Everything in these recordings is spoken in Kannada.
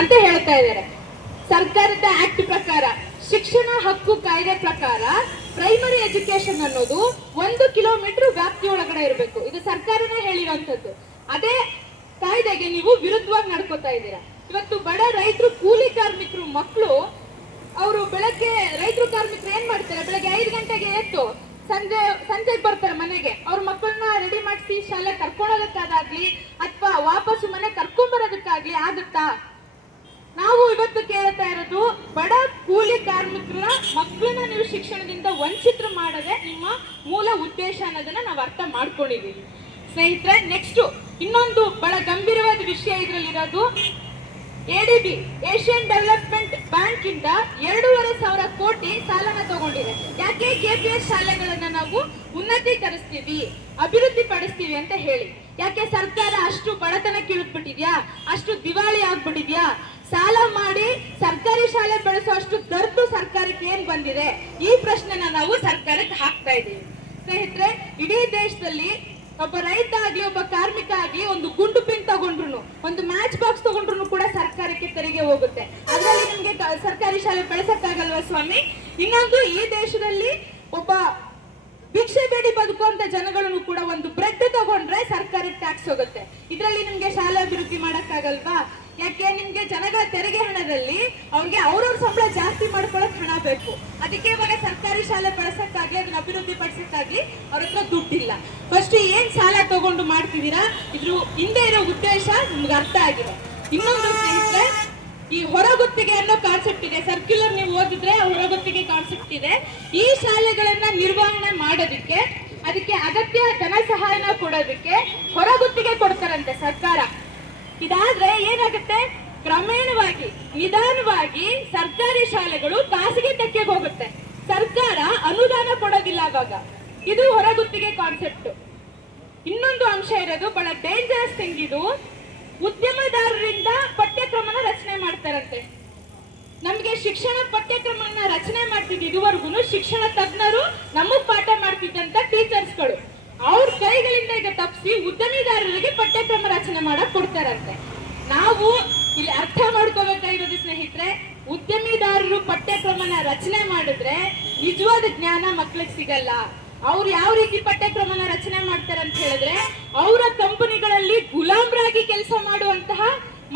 ಅಂತ ಹೇಳ್ತಾ ಇದ್ದಾರೆ. ಸರ್ಕಾರದ ಆಕ್ಟ್ ಪ್ರಕಾರ, ಶಿಕ್ಷಣ ಹಕ್ಕು ಕಾಯ್ದೆ ಪ್ರಕಾರ ಪ್ರೈಮರಿ ಎಜುಕೇಶನ್ ಅನ್ನೋದು 1 ಕಿಲೋಮೀಟರ್ ವ್ಯಾಪ್ತಿಯೊಳಗಡೆ ಇರಬೇಕು. ಇದು ಸರ್ಕಾರನೇ ಹೇಳಿರೋಂಥದ್ದು. ಅದೇ ಕಾಯ್ದೆಗೆ ನೀವು ವಿರುದ್ಧವಾಗಿ ನಡ್ಕೋತಾ ಇದ್ದೀರಾ. ಇವತ್ತು ಬಡ ರೈತರು, ಕೂಲಿ ಕಾರ್ಮಿಕರು ಮಕ್ಕಳು, ಅವರು ಬೆಳಗ್ಗೆ ರೈತರು ಕಾರ್ಮಿಕರು ಏನ್ ಮಾಡ್ತಾರೆ, ಬೆಳಗ್ಗೆ 5 ಗಂಟೆಗೆ ಎದ್ದು ಸಂಜೆಗೆ ಬರ್ತಾರೆ ಮನೆಗೆ. ಅವ್ರ ಮಕ್ಕಳನ್ನ ರೆಡಿ ಮಾಡಿಸಿ ಶಾಲೆ ಕರ್ಕೊಂಡೋದಕ್ಕಾಗ್ಲಿ ಅಥವಾ ವಾಪಸ್ ಮನೆ ಕರ್ಕೊಂಡ್ ಬರೋದಕ್ಕಾಗ್ಲಿ ಆಗುತ್ತಾ? ನಾವು ಇವತ್ತು ಕೇಳ್ತಾ ಇರೋದು, ಬಡ ಕೂಲಿ ಕಾರ್ಮಿಕರ ಮಕ್ಕಳನ್ನ ನೀವು ಶಿಕ್ಷಣದಿಂದ ವಂಚಿತ ಮಾಡದೆ ನಿಮ್ಮ ಮೂಲ ಉದ್ದೇಶ ಅನ್ನೋದನ್ನ ನಾವು ಅರ್ಥ ಮಾಡ್ಕೊಂಡಿದ್ದೀವಿ ಸ್ನೇಹಿತರೆ. ನೆಕ್ಸ್ಟ್ ಇನ್ನೊಂದು ಬಹಳ ಗಂಭೀರವಾದ ವಿಷಯ ಇದರಲ್ಲಿರೋದು, ADB ಏಷ್ಯನ್ ಡೆವಲಪ್ಮೆಂಟ್ ಬ್ಯಾಂಕ್ ಇಂದ 2,500 ಕೋಟಿ ಸಾಲನ ತಗೊಂಡಿದೆ. ಯಾಕೆ? KPS ಶಾಲೆಗಳನ್ನ ನಾವು ಉನ್ನತೀಕರಿಸ್ತೀವಿ, ಅಭಿವೃದ್ಧಿ ಪಡಿಸ್ತೀವಿ ಅಂತ ಹೇಳಿ. ಯಾಕೆ? ಸರ್ಕಾರ ಅಷ್ಟು ಬಡತನಕ್ಕೆ ಇಳಿದ್ಬಿಟ್ಟಿದ್ಯಾ? ಅಷ್ಟು ದಿವಾಳಿ ಆಗ್ಬಿಟ್ಟಿದ್ಯಾ? ಸಾಲ ಮಾಡಿ ಸರ್ಕಾರಿ ಶಾಲೆ ಬೆಳೆಸೋ ಅಷ್ಟು ದರ್ದು ಸರ್ಕಾರಕ್ಕೆ ಏನ್ ಬಂದಿದೆ? ಈ ಪ್ರಶ್ನೆನ ನಾವು ಸರ್ಕಾರಕ್ಕೆ ಹಾಕ್ತಾ ಇದ್ದೀವಿ ಸ್ನೇಹಿತರೆ. ಇಡೀ ದೇಶದಲ್ಲಿ ಒಬ್ಬ ರೈತ ಆಗ್ಲಿ, ಒಬ್ಬ ಕಾರ್ಮಿಕ ಆಗ್ಲಿ, ಒಂದು ಗುಂಡು ಪಿನ್ ತಗೊಂಡ್ರು, ಒಂದು ಮ್ಯಾಚ್ ಬಾಕ್ಸ್ ತಗೊಂಡ್ರು ಕೂಡ ಸರ್ಕಾರಕ್ಕೆ ತೆರಿಗೆ ಹೋಗುತ್ತೆ. ಅದರಲ್ಲಿ ನಿಮ್ಗೆ ಸರ್ಕಾರಿ ಶಾಲೆ ಬೆಳೆಸಕ್ಕಾಗಲ್ವಾ ಸ್ವಾಮಿ? ಇನ್ನೊಂದು, ಈ ದೇಶದಲ್ಲಿ ಒಬ್ಬ ಭಿಕ್ಷೆ ಬೇಡಿ ಬದುಕುವಂತ ಜನಗಳನ್ನು ಕೂಡ ಒಂದು ಬ್ರೆಡ್ ತಗೊಂಡ್ರೆ ಸರ್ಕಾರಕ್ಕೆ ಟ್ಯಾಕ್ಸ್ ಹೋಗುತ್ತೆ. ಇದರಲ್ಲಿ ನಿಮ್ಗೆ ಶಾಲಾ ಅಭಿವೃದ್ಧಿ ಮಾಡಕ್ಕಾಗಲ್ವಾ? ಯಾಕೆ? ನಿಮ್ಗೆ ಜನಗಳ ತೆರಿಗೆ ಹಣದಲ್ಲಿ ಅವ್ರಿಗೆ ಅವ್ರವ್ರ ಸಂಬಳ ಜಾಸ್ತಿ ಮಾಡ್ಕೊಳಕ್ ಹಣ ಬೇಕು. ಅದಕ್ಕೆ ಇವಾಗ ಸರ್ಕಾರಿ ಶಾಲೆ ಬೆಳೆಸಕ್ಕಾಗ್ಲಿ, ಅದನ್ನ ಅಭಿವೃದ್ಧಿ ಪಡಿಸಕ್ಕಾಗ್ಲಿ ಅವ್ರ ಹತ್ರ ದುಡ್ಡಿಲ್ಲ. ಫಸ್ಟ್ ಏನ್ ಸಾಲ ತಗೊಂಡು ಮಾಡ್ತಿದ್ದೀರಾ, ಇದ್ರ ಹಿಂದೆ ಇರೋ ಉದ್ದೇಶ ನಿಮ್ಗೆ ಅರ್ಥ ಆಗಿದೆ. ಇನ್ನೊಂದು ಸ್ನೇಹಿತರೆ, ಈ ಹೊರಗುತ್ತಿಗೆ ಅನ್ನೋ ಕಾನ್ಸೆಪ್ಟ್ ಇದೆ. ಸರ್ಕ್ಯುಲರ್ ನೀವು ಓದಿದ್ರೆ ಹೊರಗುತ್ತಿಗೆ ಕಾನ್ಸೆಪ್ಟ್ ಇದೆ. ಈ ಶಾಲೆಗಳನ್ನ ನಿರ್ವಹಣೆ ಮಾಡೋದಕ್ಕೆ, ಅದಕ್ಕೆ ಅಗತ್ಯ ಧನ ಸಹಾಯನ ಕೊಡೋದಕ್ಕೆ ಹೊರಗುತ್ತಿಗೆ ಕೊಡ್ತಾರಂತೆ ಸರ್ಕಾರ. ಇದಾದ್ರೆ ಏನಾಗುತ್ತೆ, ಕ್ರಮೇಣವಾಗಿ ನಿಧಾನವಾಗಿ ಸರ್ಕಾರಿ ಶಾಲೆಗಳು ಖಾಸಗಿ ತೆಕ್ಕೆಗೆ ಹೋಗುತ್ತೆ. ಸರ್ಕಾರ ಅನುದಾನ ಕೊಡೋದಿಲ್ಲ ಅವಾಗ. ಇದು ಹೊರಗುತ್ತಿಗೆ ಕಾನ್ಸೆಪ್ಟ್. ಇನ್ನೊಂದು ಅಂಶ ಇರೋದು, ಬಹಳ ಡೇಂಜರಸ್ ಥಿಂಗ್ ಇದು, ಉದ್ಯಮದಾರರಿಂದ ಪಠ್ಯಕ್ರಮನ ರಚನೆ ಮಾಡ್ತಾರಂತೆ. ನಮ್ಗೆ ಶಿಕ್ಷಣ ಪಠ್ಯಕ್ರಮನ ರಚನೆ ಮಾಡ್ತಿದ್ದು ಇದುವರೆಗೂ ಶಿಕ್ಷಣ ತಜ್ಞರು ನಮಗ್ ಪಾಠ ಮಾಡ್ತಿದ್ದಂತ ಟೀಚರ್ಸ್ಗಳು ಅವ್ರ ಕೈಗಳಿಂದ ಈಗ ತಪ್ಪಿಸಿ ಉದ್ಯಮಿದಾರರಿಗೆ ಪಠ್ಯಕ್ರಮ ರಚನೆ ಮಾಡಕ್ ಕೊಡ್ತಾರಂತೆ. ನಾವು ಇಲ್ಲಿ ಅರ್ಥ ಮಾಡ್ಕೋಬೇಕಾಗಿರೋದು ಸ್ನೇಹಿತರೆ, ಉದ್ಯಮಿದಾರರು ಪಠ್ಯಕ್ರಮನ ರಚನೆ ಮಾಡಿದ್ರೆ ನಿಜವಾದ ಜ್ಞಾನ ಮಕ್ಳಿಗೆ ಸಿಗಲ್ಲ. ಅವ್ರು ಯಾವ ರೀತಿ ಪಠ್ಯಕ್ರಮನ ರಚನೆ ಮಾಡ್ತಾರೆ ಅಂತ ಹೇಳಿದ್ರೆ, ಅವರ ಕಂಪನಿಗಳಲ್ಲಿ ಗುಲಾಮ್ರಾಗಿ ಕೆಲಸ ಮಾಡುವಂತಹ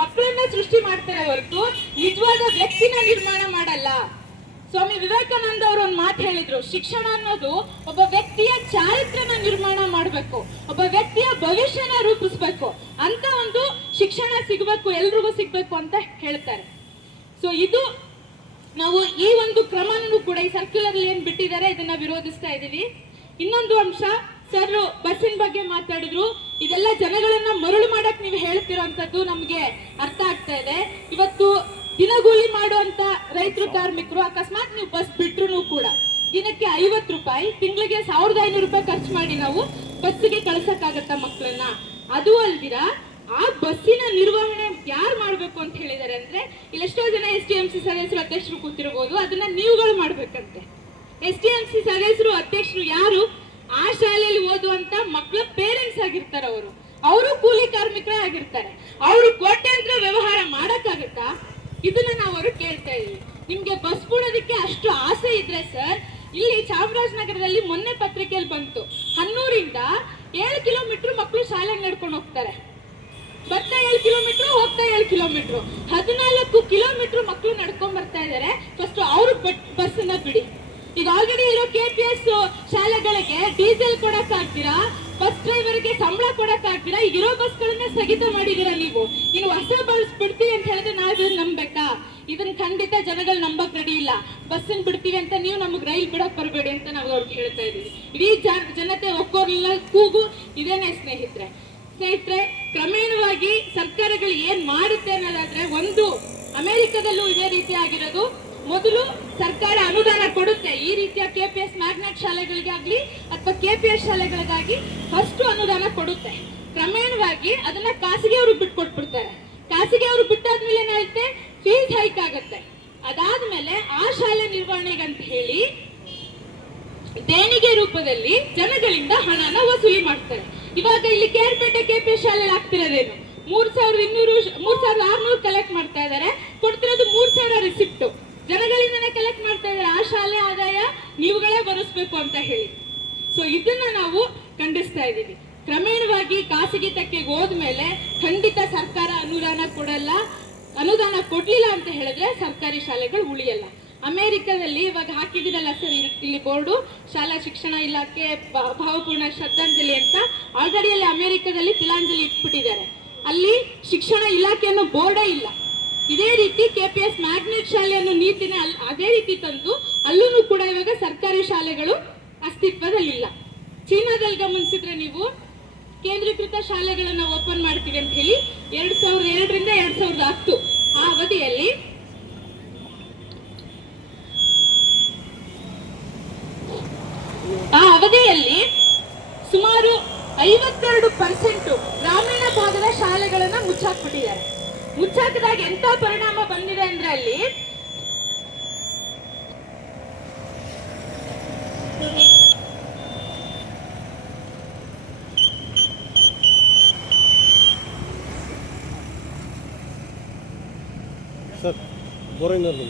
ಮಕ್ಕಳನ್ನ ಸೃಷ್ಟಿ ಮಾಡ್ತಾರೆ ಹೊರತು ನಿಜವಾದ ವ್ಯಕ್ತಿನ ನಿರ್ಮಾಣ ಮಾಡಲ್ಲ. ಸ್ವಾಮಿ ವಿವೇಕಾನಂದ ಅವರು ಒಂದು ಮಾತು ಹೇಳಿದ್ರು, ಶಿಕ್ಷಣ ಅನ್ನೋದು ಒಬ್ಬ ವ್ಯಕ್ತಿಯ ಚಾರಿತ್ರ್ಯನ ನಿರ್ಮಾಣ ಮಾಡಬೇಕು, ಒಬ್ಬ ವ್ಯಕ್ತಿಯ ಭವಿಷ್ಯನ ರೂಪಿಸ್ಬೇಕು, ಅಂತ ಒಂದು ಶಿಕ್ಷಣ ಸಿಗಬೇಕು, ಎಲ್ರಿಗೂ ಸಿಗ್ಬೇಕು ಅಂತ ಹೇಳ್ತಾರೆ. ಸೊ ಇದು ನಾವು ಈ ಒಂದು ಕ್ರಮನೂ ಕೂಡ ಈ ಸರ್ಕ್ಯುಲರ್ ಏನ್ ಬಿಟ್ಟಿದ್ದಾರೆ ಇದನ್ನ ವಿರೋಧಿಸ್ತಾ ಇದೀವಿ. ಇನ್ನೊಂದು ಅಂಶ, ಸರ್ ಬಸ್ಸಿನ ಬಗ್ಗೆ ಮಾತಾಡಿದ್ರು. ಇದೆಲ್ಲ ಜನಗಳನ್ನ ಮರುಳು ಮಾಡಕ್ ನೀವು ಹೇಳ್ತಿರೋಂಥದ್ದು ನಮ್ಗೆ ಅರ್ಥ ಆಗ್ತಾ ಇದೆ. ಇವತ್ತು ದಿನಗೂಲಿ ಮಾಡುವಂತ ರೈತರು ಕಾರ್ಮಿಕರು ಅಕಸ್ಮಾತ್ ನೀವು ಬಸ್ ಬಿಟ್ರು ಕೂಡ ದಿನಕ್ಕೆ 50 ರೂಪಾಯಿ, ತಿಂಗಳಿಗೆ 1,500 ರೂಪಾಯಿ ಖರ್ಚು ಮಾಡಿ ನಾವು ಬಸ್ಸಿಗೆ ಕಳ್ಸಕ್ಕಾಗತ್ತ ಮಕ್ಕಳನ್ನ? ಅದು ಅಲ್ದಿರ ಆ ಬಸ್ಸಿನ ನಿರ್ವಹಣೆ ಯಾರು ಮಾಡ್ಬೇಕು ಅಂತ ಹೇಳಿದಾರೆ ಅಂದ್ರೆ, ಇಲ್ಲೆಷ್ಟೋ ಜನ SDMC ಸದಸ್ಯರು ಅಧ್ಯಕ್ಷರು ಕೂತಿರ್ಬೋದು, ಅದನ್ನ ನೀವುಗಳು ಮಾಡ್ಬೇಕಂತೆ. SDMC ಸದಸ್ಯರು ಅಧ್ಯಕ್ಷರು ಯಾರು? ಆ ಶಾಲೆಯಲ್ಲಿ ಓದುವಂತ ಮಕ್ಕಳ ಪೇರೆಂಟ್ಸ್ ಆಗಿರ್ತಾರೆ. ಅವರು ಕೂಲಿ ಕಾರ್ಮಿಕರೇ ಆಗಿರ್ತಾರೆ. ಅವರು ಕೋಟ್ಯಾಂತರ ವ್ಯವಹಾರ ಮಾಡಕ್ಕಾಗತ್ತಾ? ಇದನ್ನ ನಾವು ಅವ್ರಿಗೆ ಕೇಳ್ತಾ ಇದೀವಿ. ನಿಮ್ಗೆ ಬಸ್ ಬಿಡೋದಕ್ಕೆ ಅಷ್ಟು ಆಸೆ ಇದ್ರೆ ಸರ್, ಇಲ್ಲಿ ಚಾಮರಾಜನಗರದಲ್ಲಿ ಮೊನ್ನೆ ಪತ್ರಿಕೆಯಲ್ಲಿ ಬಂತು, ಹನ್ನೂರಿಂದ 7 ಕಿಲೋಮೀಟರ್ ಮಕ್ಕಳು ಶಾಲೆಗೆ ನಡ್ಕೊಂಡು ಹೋಗ್ತಾರೆ. ಬರ್ತಾ 7 ಕಿಲೋಮೀಟರ್, ಹೋಗ್ತಾ 7 ಕಿಲೋಮೀಟರ್, 14 ಕಿಲೋಮೀಟರ್ ಮಕ್ಕಳು ನಡ್ಕೊಂಡ್ ಬರ್ತಾ ಇದಾರೆ. ಫಸ್ಟ್ ಅವ್ರು ಬಸ್ಸನ್ನ ಬಿಡಿ. ಈಗ ಆಲ್ರೆಡಿ ಇರೋ KPS ಶಾಲೆಗಳಿಗೆ ಡೀಸೆಲ್ ಕೊಡಕ್ ಆಗ್ತೀರಾ, ಬಸ್ ಡ್ರೈವರ್ಗೆ ಸಂಬಳ ಕೊಡಕ್ ಆಗ್ತೀರಾ? ಈಗಿರೋ ಬಸ್ಗಳನ್ನ ಸ್ಥಗಿತ ಮಾಡಿದೀರಾ ನೀವು. ಇನ್ನು ಹೊಸ ಬಸ್ ಬಿಡ್ತೀವಿ ಅಂತ ಹೇಳಿದ್ರೆ ನಾವು ನಂಬೇಕಾ? ಇದನ್ನ ಖಂಡಿತ ಜನಗಳು ನಂಬಕ್ ರೆಡಿ ಇಲ್ಲ. ಬಸ್ಸನ್ನ ಬಿಡ್ತೀವಿ ಅಂತ ನೀವು ನಮಗ್ ರೈಲ್ ಬಿಡಕ್ ಬರಬೇಡಿ ಅಂತ ನಾವು ಅವ್ರಿಗೆ ಹೇಳ್ತಾ ಇದೀವಿ. ಇಡೀ ಜನತೆ ಒಕ್ಕೋರ್ಲಿಲ್ಲ ಕೂಗು ಇದೇನೆ ಸ್ನೇಹಿತರೆ. ಕ್ರಮೇಣವಾಗಿ ಸರ್ಕಾರಗಳು ಏನ್ ಮಾಡುತ್ತೆ ಅನ್ನೋದಾದ್ರೆ, ಒಂದು ಅಮೆರಿಕದಲ್ಲೂ ಇದೇ ರೀತಿ ಆಗಿರೋದು. ಮೊದಲು ಸರ್ಕಾರ ಅನುದಾನ ಕೊಡುತ್ತೆ ಈ ರೀತಿಯ KPS ಮ್ಯಾಗ್ನೆಟ್ ಶಾಲೆಗಳಿಗಾಗ್ಲಿ ಅಥವಾ KPS ಶಾಲೆಗಳಿಗಾಗಿ ಫಸ್ಟ್ ಅನುದಾನ ಕೊಡುತ್ತೆ. ಕ್ರಮೇಣವಾಗಿ ಅದನ್ನ ಖಾಸಗಿಯವರು ಬಿಟ್ಕೊಟ್ಬಿಡ್ತಾರೆ. ಖಾಸಗಿಯವರು ಬಿಟ್ಟಾದ್ಮೇಲೆ ಏನಾಗುತ್ತೆ, ಫೀಸ್ ಹೈಕ್ ಆಗುತ್ತೆ. ಅದಾದ್ಮೇಲೆ ಆ ಶಾಲೆ ನಿರ್ವಹಣೆಗಂತ ಹೇಳಿ ದೇಣಿಗೆ ರೂಪದಲ್ಲಿ ಜನಗಳಿಂದ ಹಣನ ವಸೂಲಿ ಮಾಡ್ತಾರೆ. ಇವಾಗ ಇಲ್ಲಿ ಕೇರ್ಪೇಟೆ KPS ಶಾಲೆಯಲ್ಲಿ ಆಗ್ತಿರೋದೇನು, 3,600 ಕಲೆಕ್ಟ್ ಮಾಡ್ತಾ ಇದ್ದಾರೆ. ಕೊಡಬೇಕು ಅಂತ ಹೇಳಿ. ಸೊ ಇದನ್ನ ನಾವು ಖಂಡಿಸ್ತಾ ಇದ್ದೀವಿ. ಕ್ರಮೇಣವಾಗಿ ಖಾಸಗಿ ತೆಕ್ಕೆಗೆ ಹೋದ್ಮೇಲೆ ಖಂಡಿತ ಸರ್ಕಾರ ಅನುದಾನ ಕೊಡ್ಲಿಲ್ಲ ಅಂತ ಹೇಳಿದ್ರೆ ಸರ್ಕಾರಿ ಶಾಲೆಗಳು ಉಳಿಯಲ್ಲ. ಅಮೆರಿಕದಲ್ಲಿ ಇವಾಗ ಹಾಕಿದಿರಲ್ಲ ಸರ್ ಇಲ್ಲಿ ಬೋರ್ಡು, ಶಾಲಾ ಶಿಕ್ಷಣ ಇಲಾಖೆ ಭಾವಪೂರ್ಣ ಶ್ರದ್ಧಾಂಜಲಿ ಅಂತ ಆಲ್ರೆಡಿ ಅಲ್ಲಿ ಅಮೆರಿಕದಲ್ಲಿ ತಿಲಾಂಜಲಿ ಇಟ್ಬಿಟ್ಟಿದ್ದಾರೆ. ಅಲ್ಲಿ ಶಿಕ್ಷಣ ಇಲಾಖೆಯನ್ನು ಬೋರ್ಡೇ ಇಲ್ಲ. ಇದೇ ರೀತಿ KPS ಮ್ಯಾಗ್ನೆಟ್ ಶಾಲೆಯನ್ನು ನೀತಿನ ಅದೇ ರೀತಿ ತಂದು ಅಲ್ಲೂ ಕೂಡ ಇವಾಗ ಸರ್ಕಾರಿ ಶಾಲೆಗಳು ಅಸ್ತಿತ್ವದಲ್ಲಿಲ್ಲ. ಚೀನಾದಲ್ಲಿ ಗಮನಿಸಿದ್ರೆ ನೀವು ಕೇಂದ್ರೀಕೃತ ಶಾಲೆಗಳನ್ನ ಓಪನ್ ಮಾಡ್ತೀವಿ ಅಂತ ಹೇಳಿ 2002ರಿಂದ 2010 ಆ ಅವಧಿಯಲ್ಲಿ ಸುಮಾರು 52% ಗ್ರಾಮೀಣ ಭಾಗದ ಶಾಲೆಗಳನ್ನ ಮುಚ್ಚಾಕ್ಬಿಟ್ಟಿದ್ದಾರೆ. ಮುಚ್ಚಾಕದಾಗ ಎಂತ ಪರಿಣಾಮ ಬಂದಿದೆ ಅಂದ್ರೆ ಅಲ್ಲಿ ಸರ್ ಬೋರಿನರ್